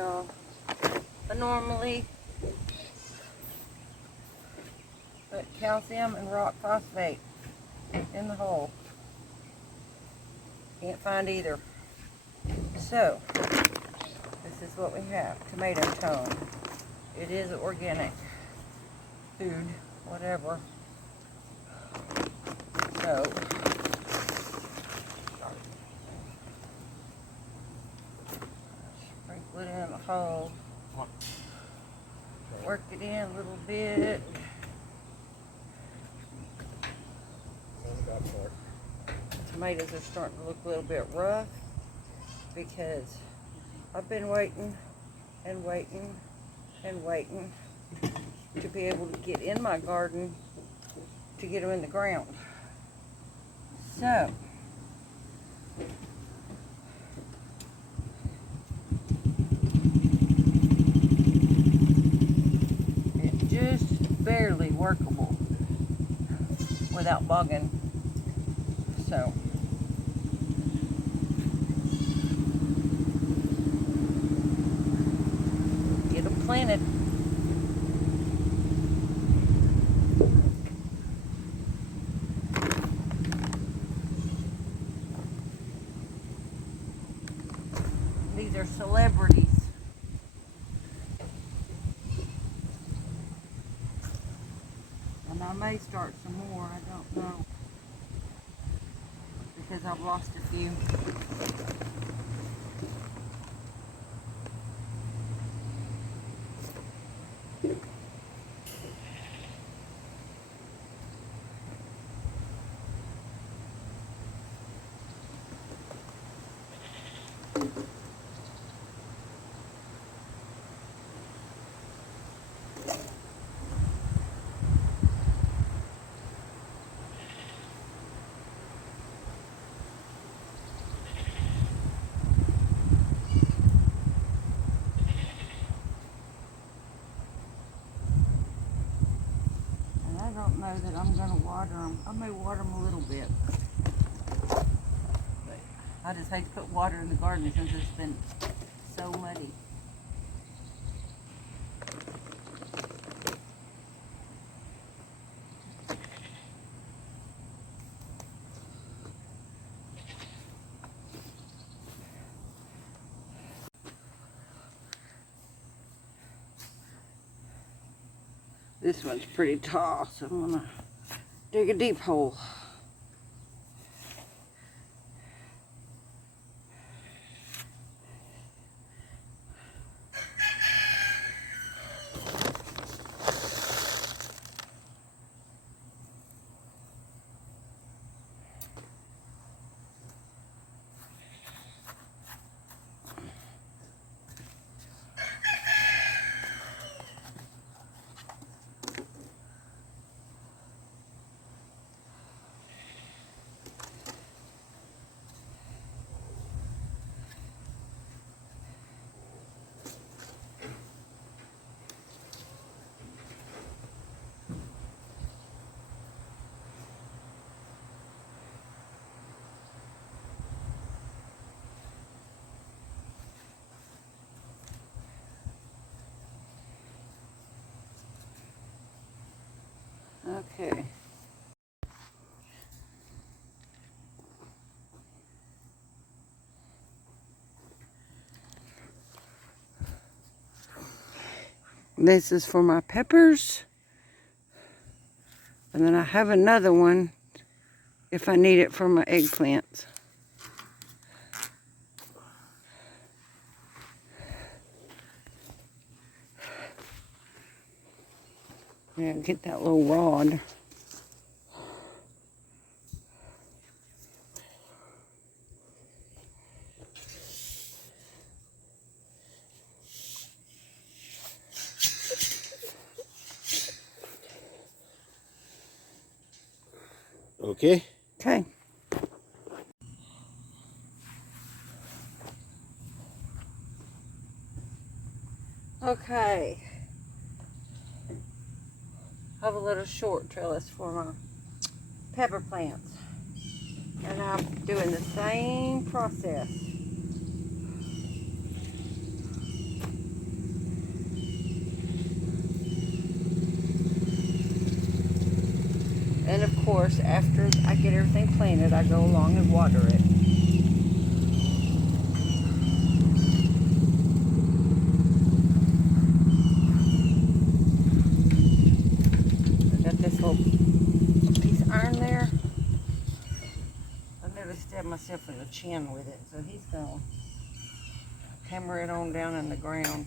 y'all. I normally put calcium and rock phosphate in the hole. Can't find either. So, this is what we have. Tomato tone. It is organic food, whatever. So, sprinkle it in the hole. Work it in a little bit. Tomatoes are starting to look a little bit rough because I've been waiting and waiting and waiting to be able to get in my garden to get them in the ground. So, it's just barely workable without bogging. So, get them planted. These are celebrities. And I may start some more, I don't know. Because I've lost a few. I don't know that I'm going to water them. I may water them a little bit. But I just hate to put water in the garden since it's been so muddy. This one's pretty tall, so I'm going to dig a deep hole. Okay. This is for my peppers. And then I have another one if I need it for my eggplants. Yeah, get that little rod. Okay. Okay. Okay. I have a little short trellis for my pepper plants. And I'm doing the same process. And of course, after I get everything planted, I go along and water it. I got this little piece of iron there. I nearly stabbed myself in the chin with it, so he's gonna hammer it on down in the ground.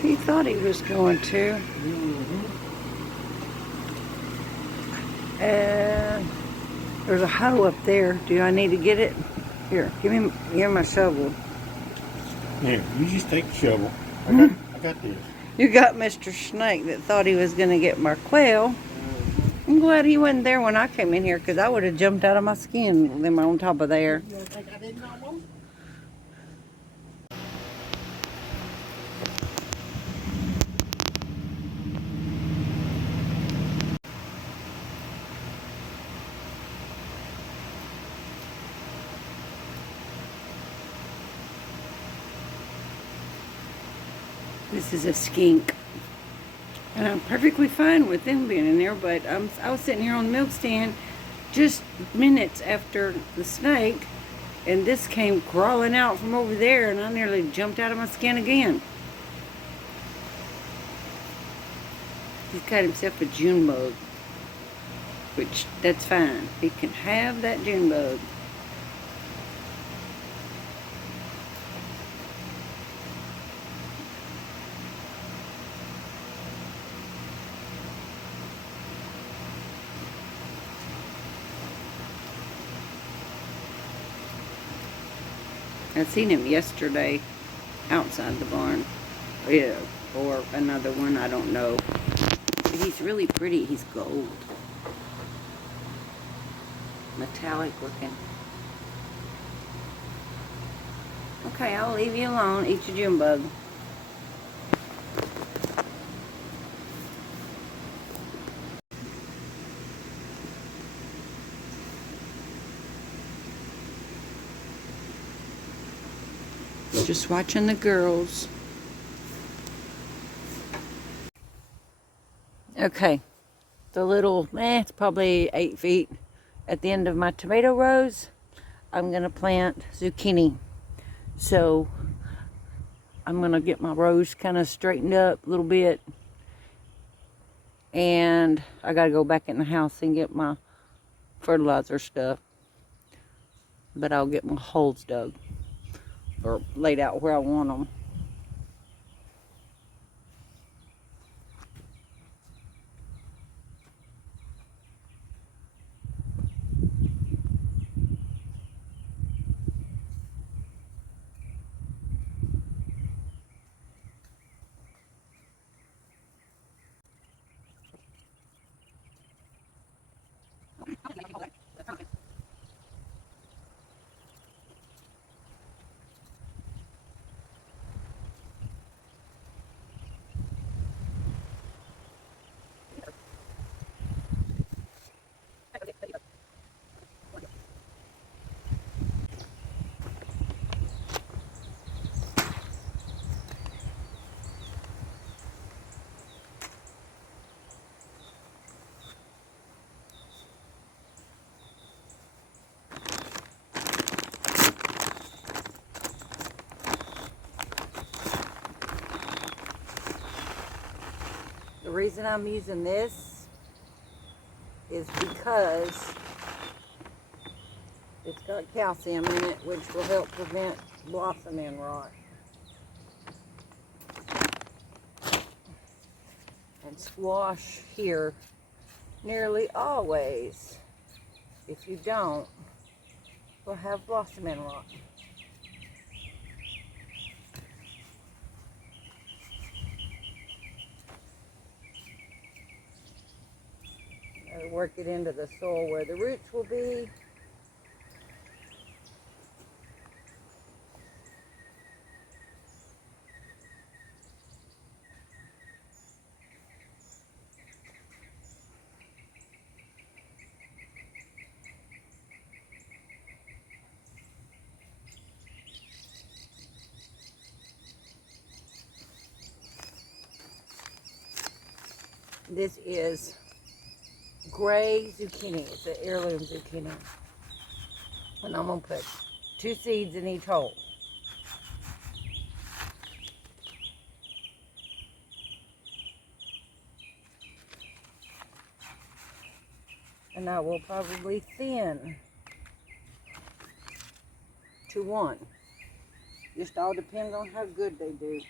He thought he was going to. And there's a hoe up there. Do I need to get it? Here, give me my shovel. Here, you just take the shovel. I got this. You got Mr. Snake that thought he was going to get my quail. I'm glad he wasn't there when I came in here, because I would have jumped out of my skin with him on top of there. You don't think I didn't know one? This is a skink. And I'm perfectly fine with them being in there, but I was sitting here on the milk stand just minutes after the snake, and this came crawling out from over there, and I nearly jumped out of my skin again. He's got himself a June bug, which that's fine. He can have that June bug. I seen him yesterday outside the barn. Yeah, or another one, I don't know. But he's really pretty. He's gold. Metallic looking. Okay, I'll leave you alone. Eat your June bug. Just watching the girls. Okay, the little, it's probably 8 feet at the end of my tomato rows. I'm gonna plant zucchini. So I'm gonna get my rows kind of straightened up a little bit. And I gotta go back in the house and get my fertilizer stuff. But I'll get my holes dug or laid out where I want them. The reason I'm using this is because It's got calcium in it, which will help prevent blossom end rot. And squash here nearly always, if you don't, will have blossom end rot. Work it into the soil where the roots will be. This is gray zucchini. It's an heirloom zucchini. And I'm going to put 2 seeds in each hole. And I will probably thin to 1. Just all depends on how good they do.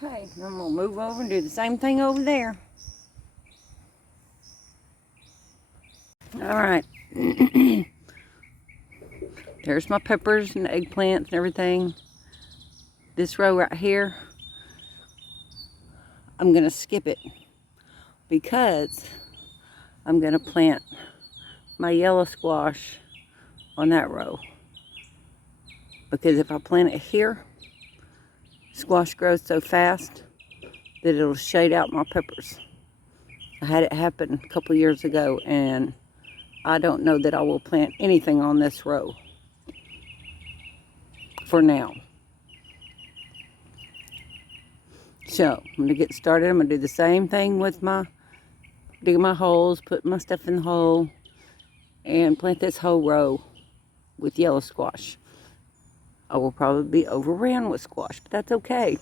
Okay, I'm going to move over and do the same thing over there. Alright. There's my peppers and eggplants and everything. This row right here, I'm going to skip it because I'm going to plant my yellow squash on that row. Because if I plant it here, squash grows so fast that it'll shade out my peppers. I had it happen a couple years ago, and I don't know that I will plant anything on this row for now. So I'm going to get started. I'm going to do the same thing with dig my holes, put my stuff in the hole, and plant this whole row with yellow squash. I will probably be overran with squash, but that's okay.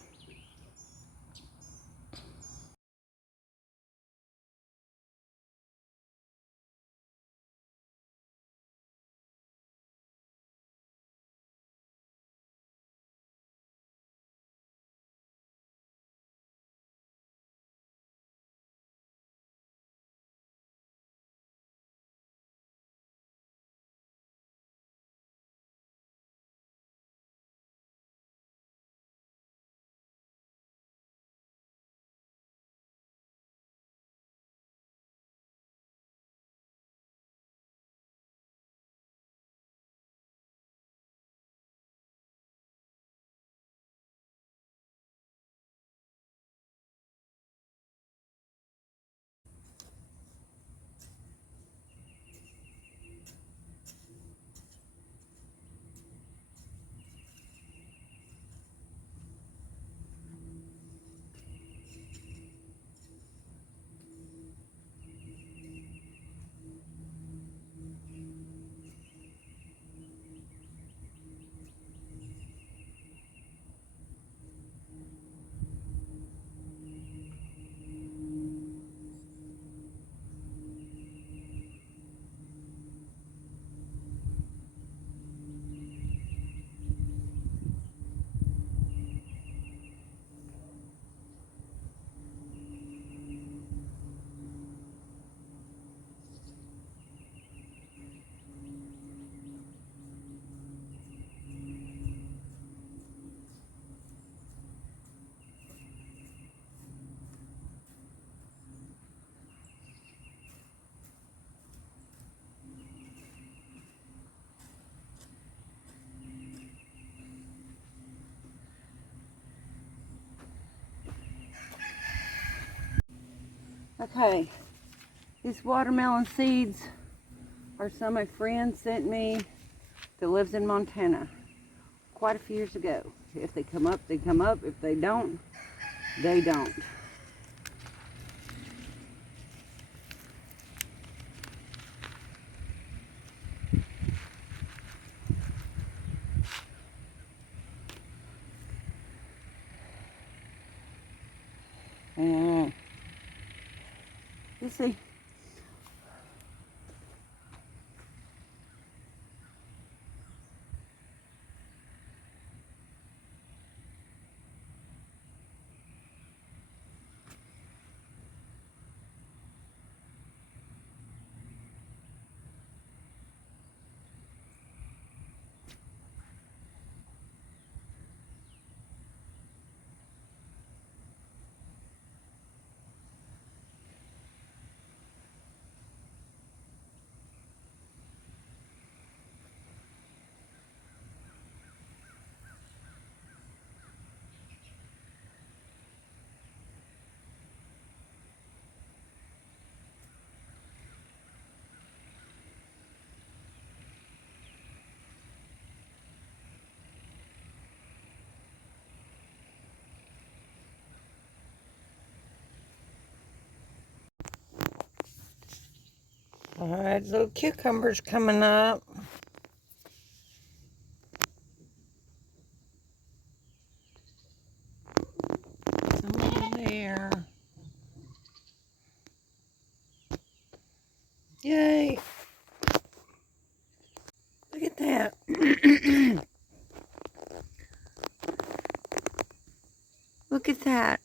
Okay, these watermelon seeds are some my friend sent me that lives in Montana. quite a few years ago. If they come up, they come up. If they don't, they don't. And you see, all right, little cucumbers coming up. Some over there. Yay! Look at that. Look at that.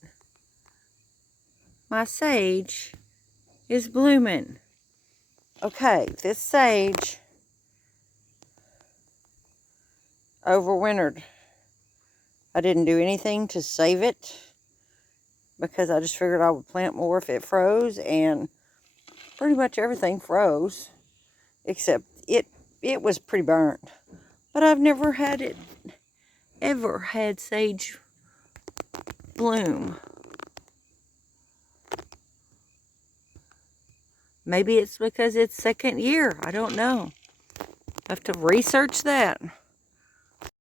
My sage is blooming. Okay, this sage overwintered. I didn't do anything to save it because I just figured I would plant more if it froze, and pretty much everything froze except it was pretty burnt. But I've never had sage bloom. Maybe it's because it's second year. I don't know. I have to research that.